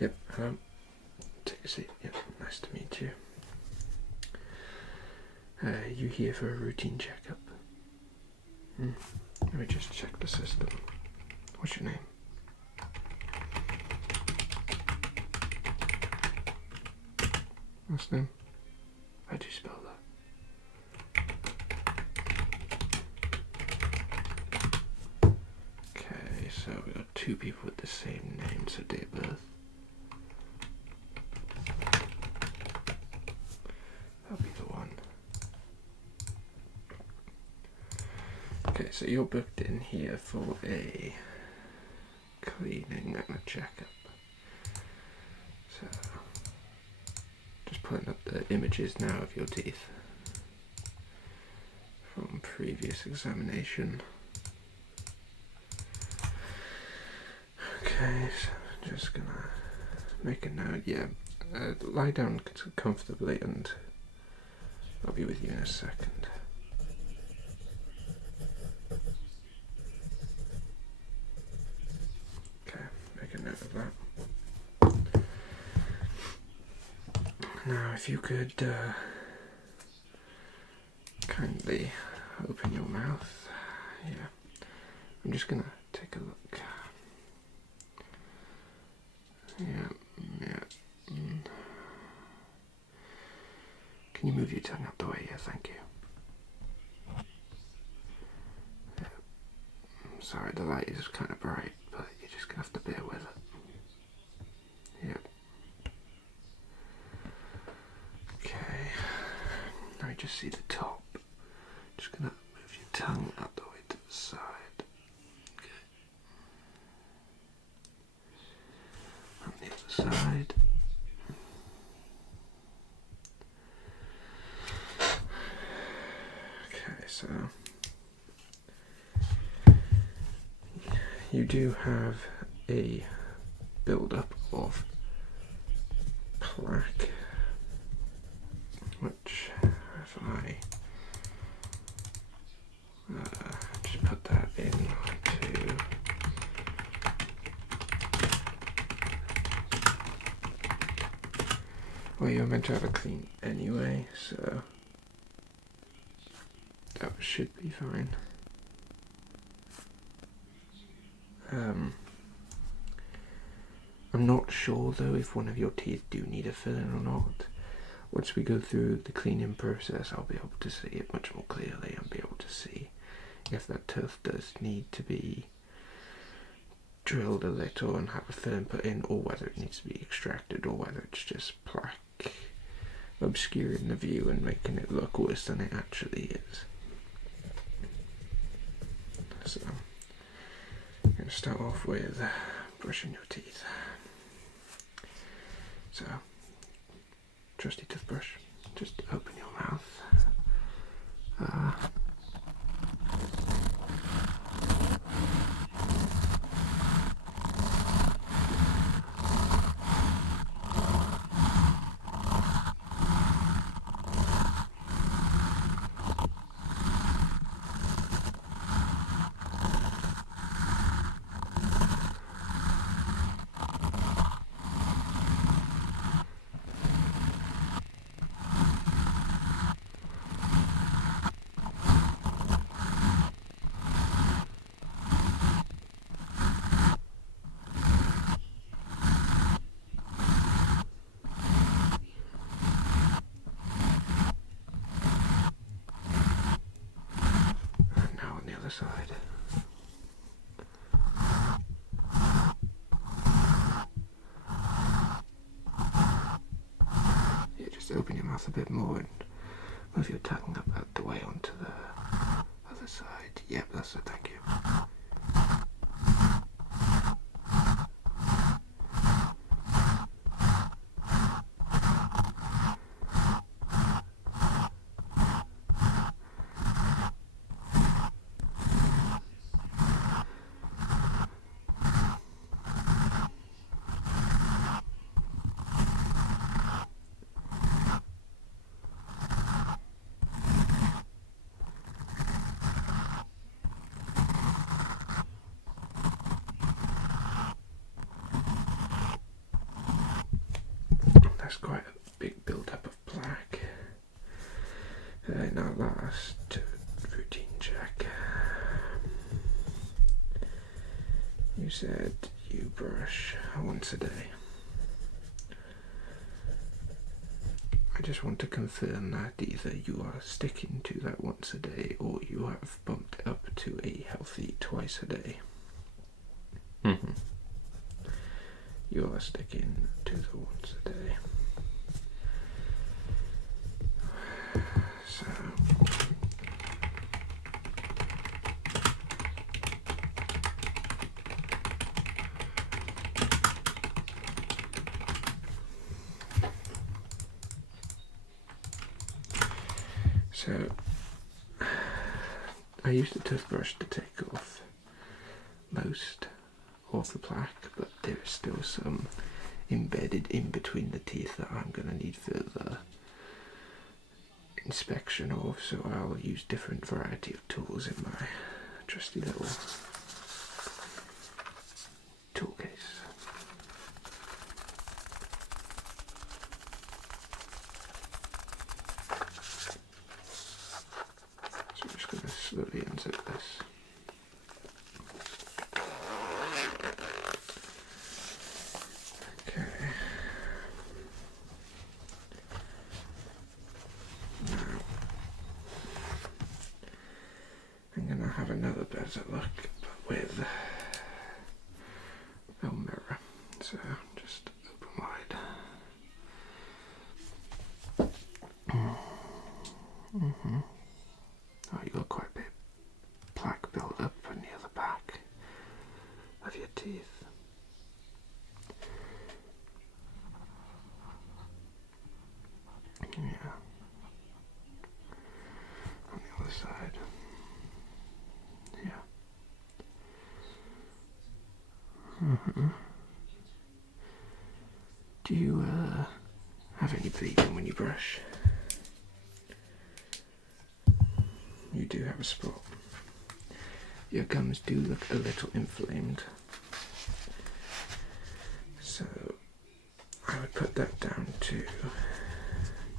Yep, hello. Take a seat. Yep, nice to meet you. You here for a routine checkup? Let me just check the system. What's your name? Last name? How do you spell that? Okay, so we got two people with the same name, so date of birth. That'll be the one. Okay, so you're booked in here for a cleaning and a checkup. So, just putting up the images now of your teeth from previous examination. Okay, so just gonna make a note. Yeah, lie down comfortably and I'll be with you in a second. Okay, make a note of that. Now, if you could kindly open your mouth. Yeah, I'm just gonna take a look. Yeah. Can you move your tongue out the way? Yeah, thank you. Yeah. I'm sorry, the light is kind of bright, but you're just gonna have to bear with it. Yeah. Okay. Let me just see the top. Just gonna move your tongue out the way to the side. Okay. On the other side. Okay, so you do have a build-up of plaque, which if I just put that into well, you're meant to have a clean anyway, so that should be fine. I'm not sure though if one of your teeth do need a filling or not. Once we go through the cleaning process, I'll be able to see it much more clearly and be able to see if that tooth does need to be drilled a little and have a filling put in, or whether it needs to be extracted, or whether it's just plaque obscuring the view and making it look worse than it actually is. So, I'm going to start off with brushing your teeth. So, trusty toothbrush, just open your mouth. Side. Yeah, just open your mouth a bit more and move your tongue up out the way onto the other side. Yep, that's it, thank you. That's quite a big build-up of plaque. In our last routine check, you said you brush once a day. I just want to confirm that either you are sticking to that once a day or you have bumped up to a healthy twice a day. You are sticking to the once a day. So I use the toothbrush to take off most of the plaque, but there is still some embedded in between the teeth that I'm going to need further inspection of, so I'll use different variety of tools in my trusty little tool case. So I'm just going to slowly unzip this. Have another better look, but with no mirror, so just open wide. Oh, you got quite a bit of plaque build up near the back of your teeth. Yeah, on the other side. Yeah. Do you have any bleeding when you brush? You do have a spot. Your gums do look a little inflamed. So I would put that down to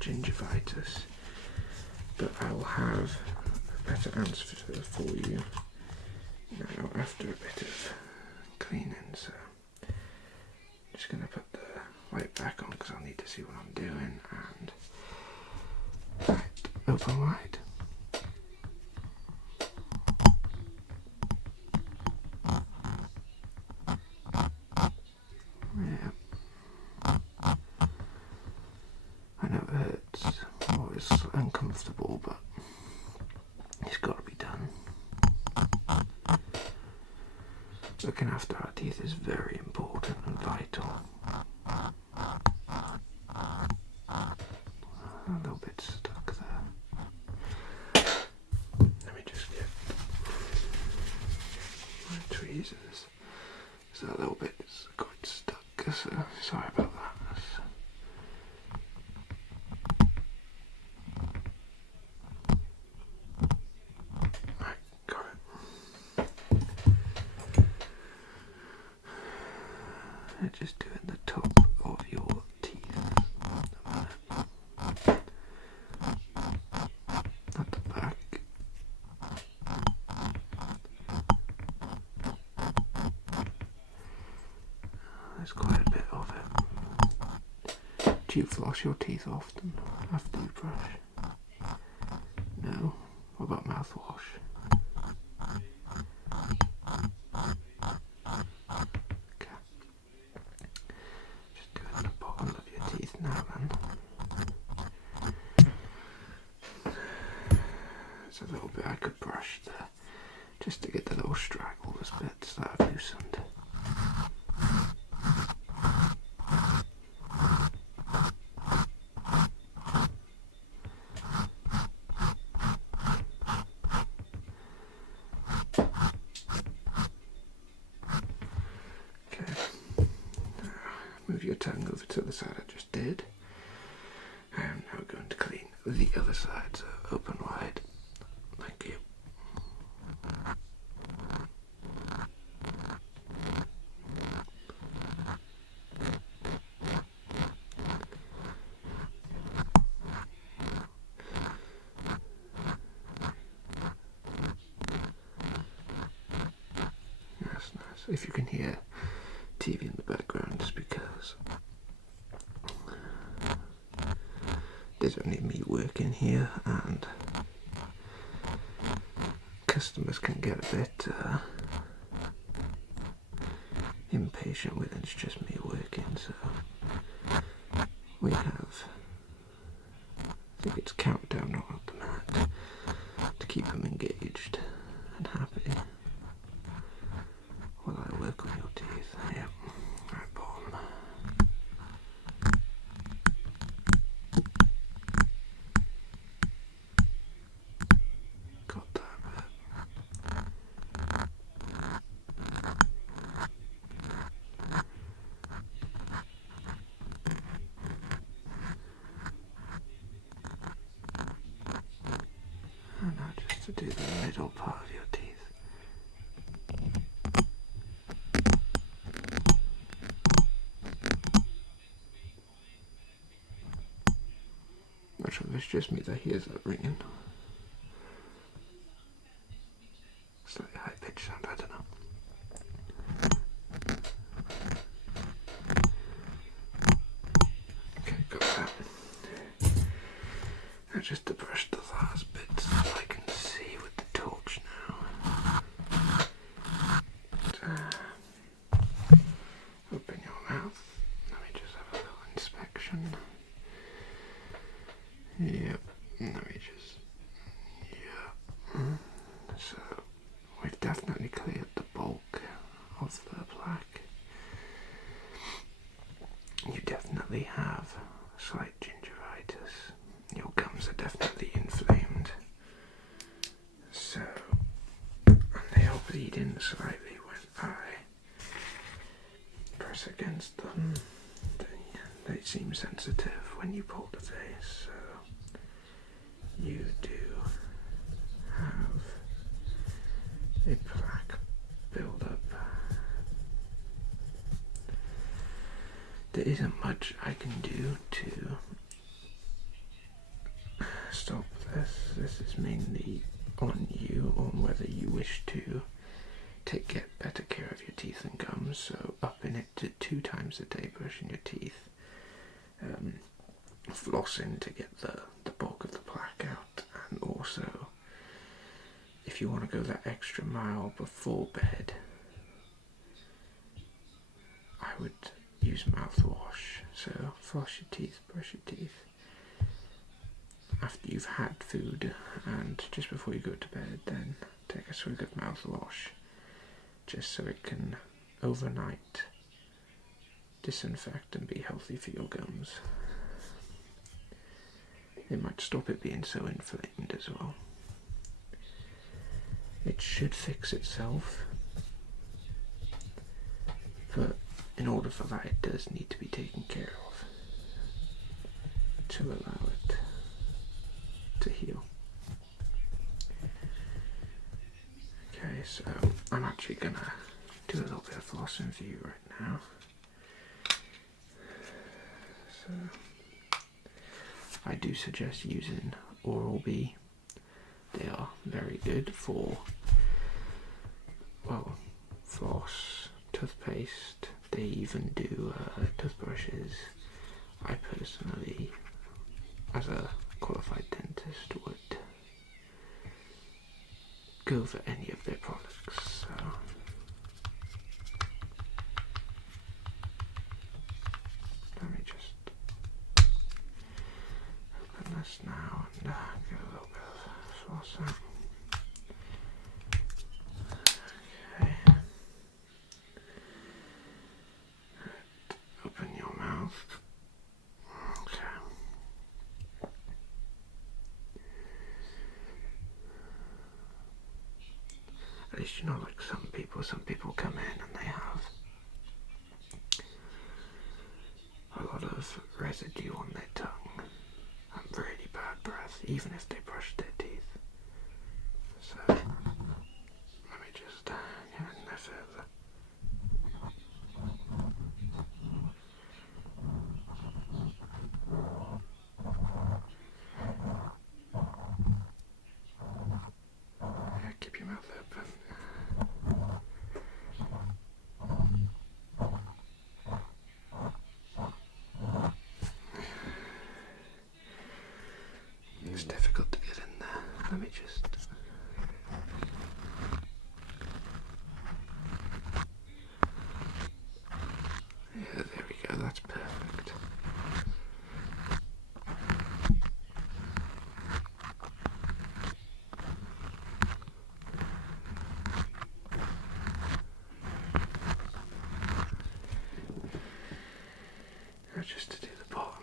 gingivitis, but I will have a better answer for you now after a bit of cleaning. So I'm just going to put the light back on because I'll need to see what I'm doing, and right, open wide. Yeah. I know it hurts or it's uncomfortable, but it's got to be done. Looking after our teeth is very important and vital. A little bit stuck there. Let me just get my tweezers. So a little bit quite stuck, so sorry about that. Right, got it. I'm just doing the top of your teeth. At the back. There's quite a bit of it. Do you floss your teeth often after you brush? No? What about mouthwash? Okay. Just doing the bottom of your teeth now then. There's a little bit I could brush there, just to get the little stragglers bits that I've loosened. Move your tongue over to the side I just did. I am now going to clean the other side, so open wide. Thank you. So if you can hear TV in the background, it's because there's only me working here, and customers can get a bit impatient when it's just me working. So we have, I think it's countdown on at the minute to keep them engaged and happy while I work on your teeth. Yep, right, bomb. Got that bit. And now just to do the middle part of your teeth. Not sure if it's just me that hears that ringing. Slightly high pitched sound, I don't know. Okay, got that. Now just to brush the last bits so I can see with the torch now. Open your mouth. Let me just have a little inspection. Yep, let me just, yeah. So, we've definitely cleared the bulk of the plaque. You definitely have slight gingivitis. Your gums are definitely inflamed. So, they are bleeding slightly when I press against them. They seem sensitive when you pull the face, so you do have a plaque build-up. There isn't much I can do to stop this. This is mainly on you, on whether you wish to get better care of your teeth and gums, so upping it to 2 times a day, brushing your teeth, flossing to get the bulk of the plaque out, and also if you want to go that extra mile before bed, I would use mouthwash. So floss your teeth, brush your teeth after you've had food, and just before you go to bed, then take a swig of mouthwash, just so it can overnight disinfect and be healthy for your gums. It might stop it being so inflamed as well. It should fix itself, but in order for that, it does need to be taken care of to allow it to heal. Okay, so I'm actually gonna do a little bit of flossing for you right now. So I do suggest using Oral-B. They are very good for, well, floss, toothpaste. They even do toothbrushes. I personally, as a qualified dentist, would go for any of their products. So let me just open this now and get a little bit of floss out. Okay. Open your mouth. Okay. At least you know, like some people come in and they have a lot of residue on their tongue and really bad breath, even if they brush their teeth. So let me just get in there further. Yeah, keep your mouth open. just to do the bottom.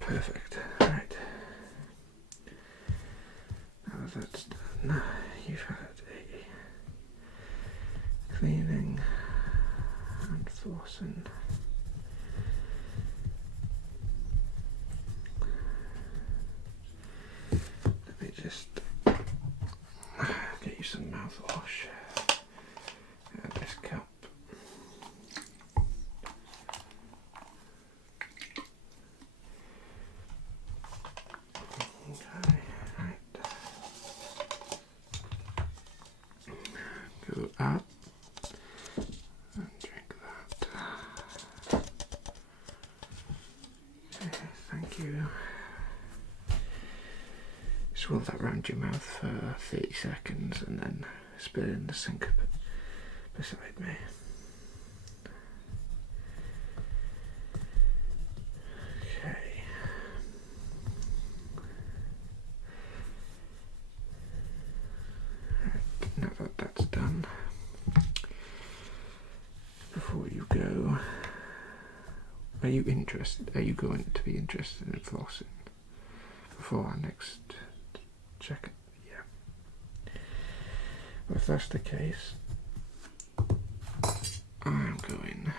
Perfect. Right. Now that's done, you've had a cleaning and flossing. Let me just get you some mouthwash out of this cup. Okay, right. Go up and drink that. Okay, thank you. Swirl that around your mouth for 30 seconds and then spit it in the sink beside me. Okay. Right, now that that's done, before you go, are you going to be interested in flossing before our next check it? Yeah. Well, if that's the case, I'm going.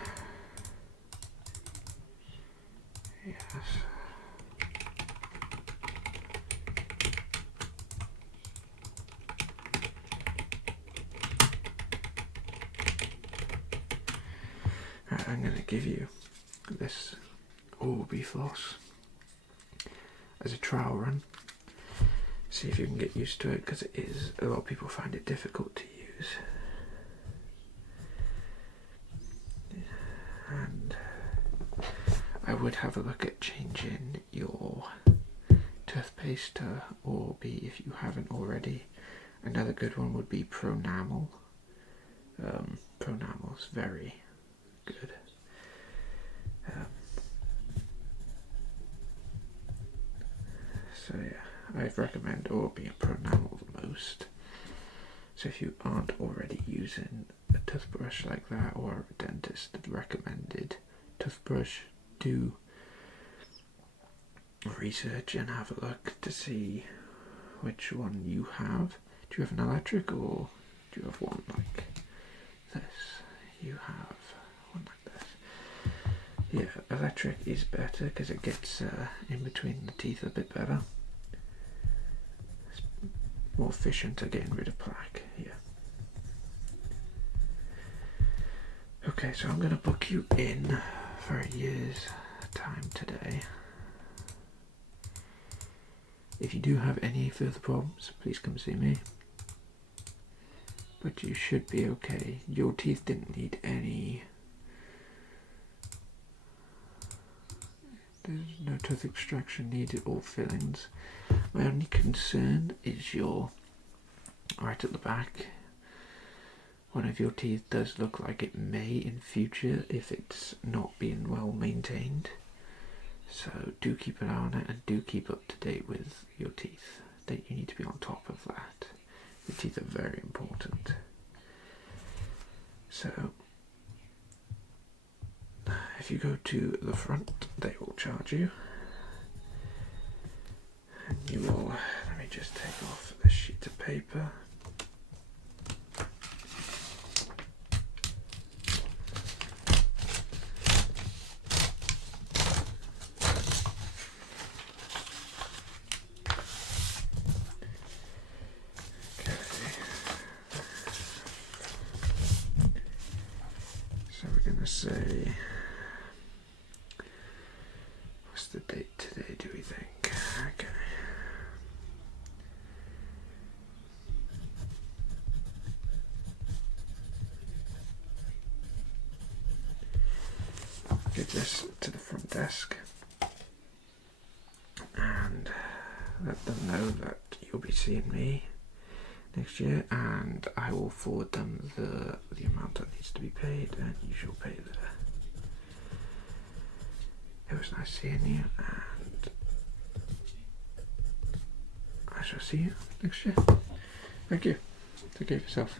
Yes. Right, I'm going to give you this Orby floss as a trial run. See if you can get used to it, because a lot of people find it difficult to use. And I would have a look at changing your toothpaste to Orby if you haven't already. Another good one would be Pronamel. Pronamel's very good. So yeah, I'd recommend Orby and Pronamel the most. So if you aren't already using a toothbrush like that, or a dentist recommended toothbrush, do research and have a look to see which one you have. Do you have an electric, or do you have one like this? You have one like this. Yeah, electric is better because it gets in between the teeth a bit better. It's more efficient at getting rid of plaque. Yeah. Okay, so I'm going to book you in for a year's time today. If you do have any further problems, please come see me. But you should be okay. Your teeth didn't need any. There's no tooth extraction needed or fillings. My only concern is your right at the back. One of your teeth does look like it may in future if it's not being well maintained. So do keep an eye on it, and do keep up to date with your teeth. That you need to be on top of that. Your teeth are very important. So if you go to the front, they will charge you. And you will, let me just take off this sheet of paper. So we're going to say What's the date today, do we think? Okay. Give this to the front desk and let them know that you'll be seeing me next year, and I will forward them the amount that needs to be paid, and you shall pay there. It was nice seeing you, and I shall see you next year. Thank you. Take care of yourself.